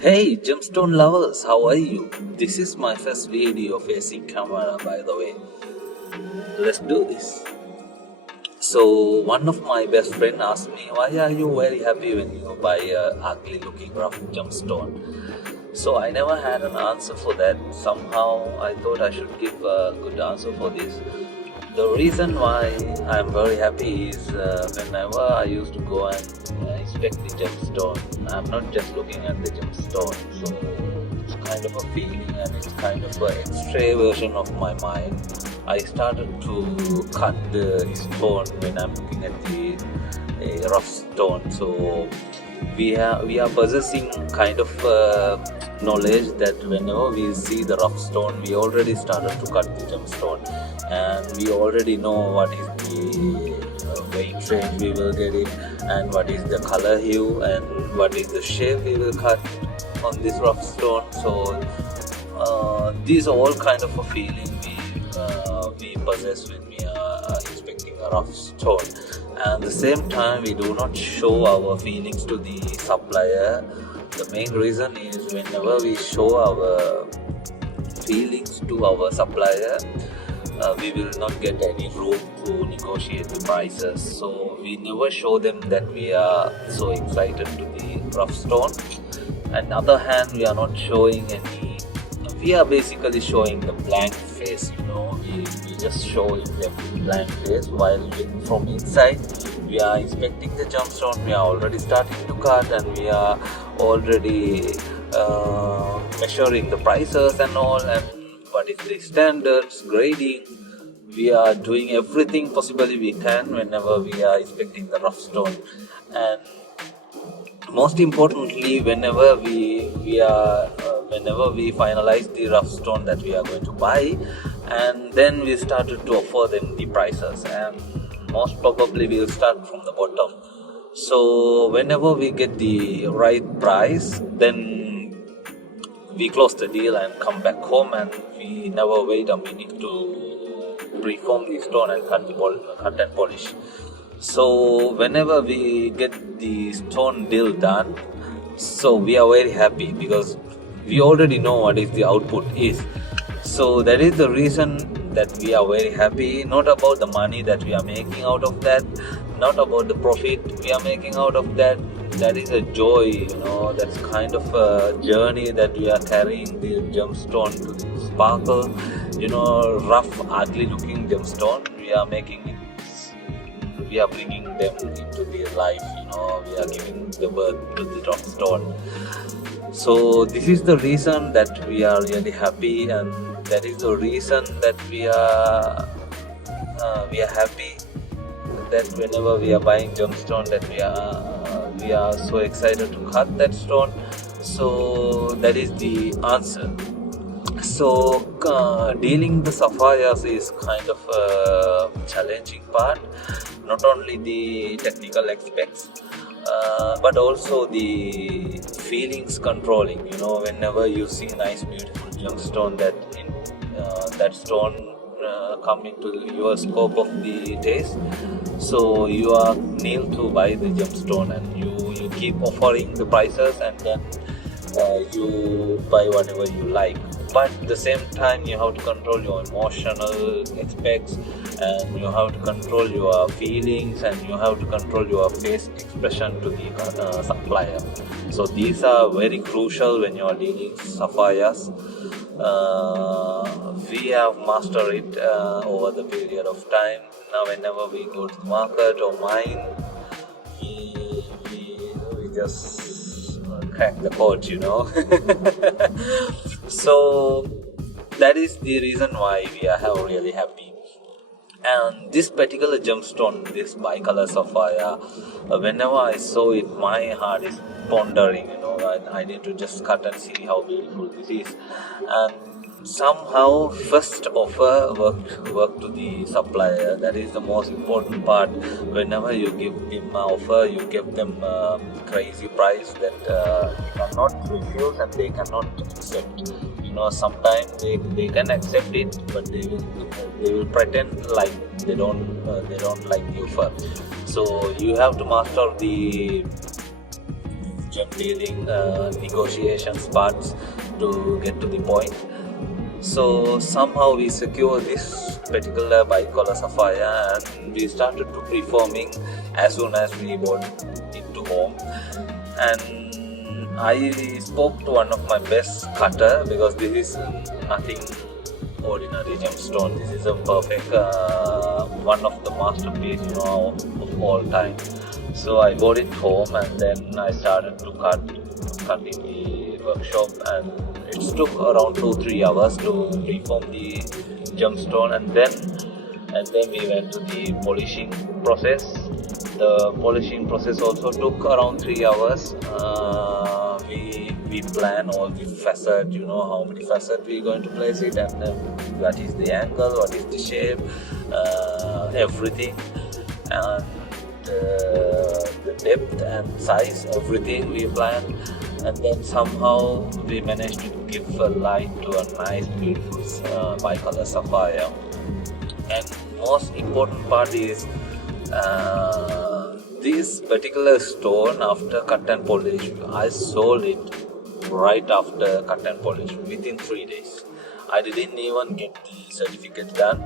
Hey gemstone lovers, how are you? This is my first video facing camera, by the way. Let's do this. So one of my best friend asked me, why are you very happy when you buy a ugly looking rough gemstone? So I never had an answer for that. Somehow I thought I should give a good answer for this. The reason why I'm very happy is whenever I used to go and inspect the gemstone, I'm not just looking at the gemstone. So it's kind of a feeling and it's kind of an X-ray version of my mind. I started to cut the stone when I'm looking at the rough stone. So we are possessing kind of knowledge that whenever we see the rough stone, we already started to cut the gemstone, and we already know what is the weight range we will get it, and what is the color hue, and what is the shape we will cut on this rough stone. So these are all kind of a feeling we possess when we are inspecting a rough stone. And at the same time, we do not show our feelings to the supplier. The main reason is whenever we show our feelings to our supplier, we will not get any room to negotiate the prices. So we never show them that we are so excited to the rough stone. And on the other hand, we are not showing any. We are basically showing the blank face. We just showing them blank face, while from inside we are inspecting the gemstone. We are already starting to cut, and we are already measuring the prices and all, and what is the standards, grading. We are doing everything possibly we can whenever we are inspecting the rough stone. And most importantly, whenever we finalize the rough stone that we are going to buy, and then we started to offer them the prices, and most probably we will start from the bottom. So whenever we get the right price, then we close the deal and come back home, and we never wait a minute to preform the stone and cut and polish. So whenever we get the stone deal done, so we are very happy because we already know what is the output is. So that is the reason that we are very happy. Not about the money that we are making out of that, not about the profit we are making out of that. That is a joy, that's kind of a journey that we are carrying the gemstone to the sparkle. Rough, ugly looking gemstone, we are making it. We are bringing them into their life. We are giving the birth to the rough stone. So this is the reason that we are really happy, and that is the reason that we are happy that whenever we are buying gemstone, that we are so excited to cut that stone. So that is the answer. So dealing the sapphires is kind of a challenging part. Not only the technical aspects, but also the feelings controlling. Whenever you see nice, beautiful gemstone, that stone come into your scope of the taste. So you are nailed to buy the gemstone, and you keep offering the prices, and then you buy whatever you like. But at the same time, you have to control your emotional aspects, and you have to control your feelings, and you have to control your face expression to the supplier. So these are very crucial when you are dealing with sapphires. We have mastered it over the period of time. Now whenever we go to the market or mine, we just crack the code. So that is the reason why we are really happy. And this particular gemstone, this bicolor sapphire, whenever I saw it, my heart is pondering. I need to just cut and see how beautiful this is. And somehow first offer work to the supplier. That is the most important part. Whenever you give them an offer, you give them a crazy price that you cannot refuse and they cannot accept. Sometimes they can accept it, but they will pretend like they don't like the offer. So you have to master the gem dealing negotiations parts to get to the point. So somehow we secure this particular bicolor sapphire, and we started to preforming as soon as we bought it to home. And I spoke to one of my best cutter, because this is nothing ordinary gemstone. This is a perfect one of the masterpiece, of all time. So I bought it home, and then I started to cut in the workshop, and it took around 2-3 hours to reform the gemstone, and then we went to the polishing process. The polishing process also took around 3 hours. We plan all the facet, how many facet we're going to place it, and what is the angle, what is the shape, everything, and the depth and size, everything we planned. And then somehow we managed to give a light to a nice, beautiful bicolor sapphire. And most important part is this particular stone, after cut and polish, I sold it right after cut and polish within 3 days. I didn't even get the certificate done.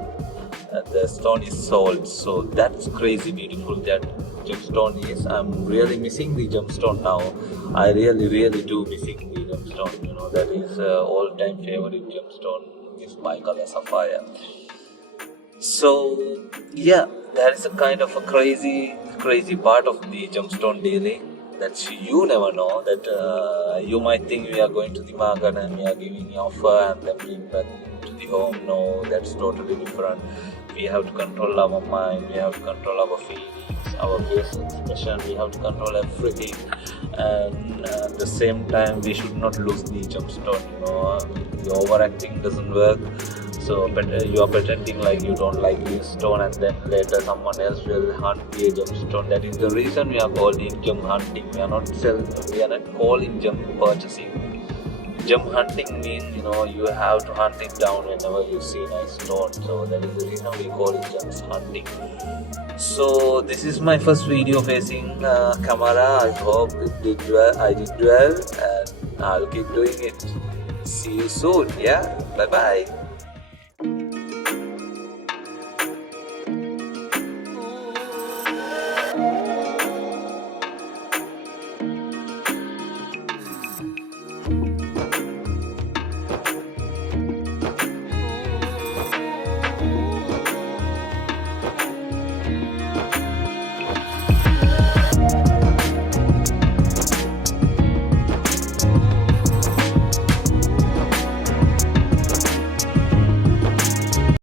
The stone is sold, so that's crazy beautiful that gemstone is. I'm really missing the gemstone now. I really do missing the gemstone. That is all-time favorite gemstone, this bicolor sapphire. So yeah, that is a kind of a crazy part of the gemstone dealing, that you never know. That you might think we are going to the market and we are giving an offer and then bring back to the home. No, that's totally different. We have to control our mind, we have to control our feelings, our face expression, we have to control everything. And at the same time, we should not lose the gemstone. The overacting doesn't work. So you are pretending like you don't like this stone, and then later someone else will hunt the gemstone. That is the reason we are calling gem hunting. We are not calling gem purchasing. Gem hunting means, you have to hunt it down whenever you see nice stone. So that is the reason we call it gems hunting. So this is my first video facing camera. I hope I did well, and I'll keep doing it. See you soon. Yeah, bye bye.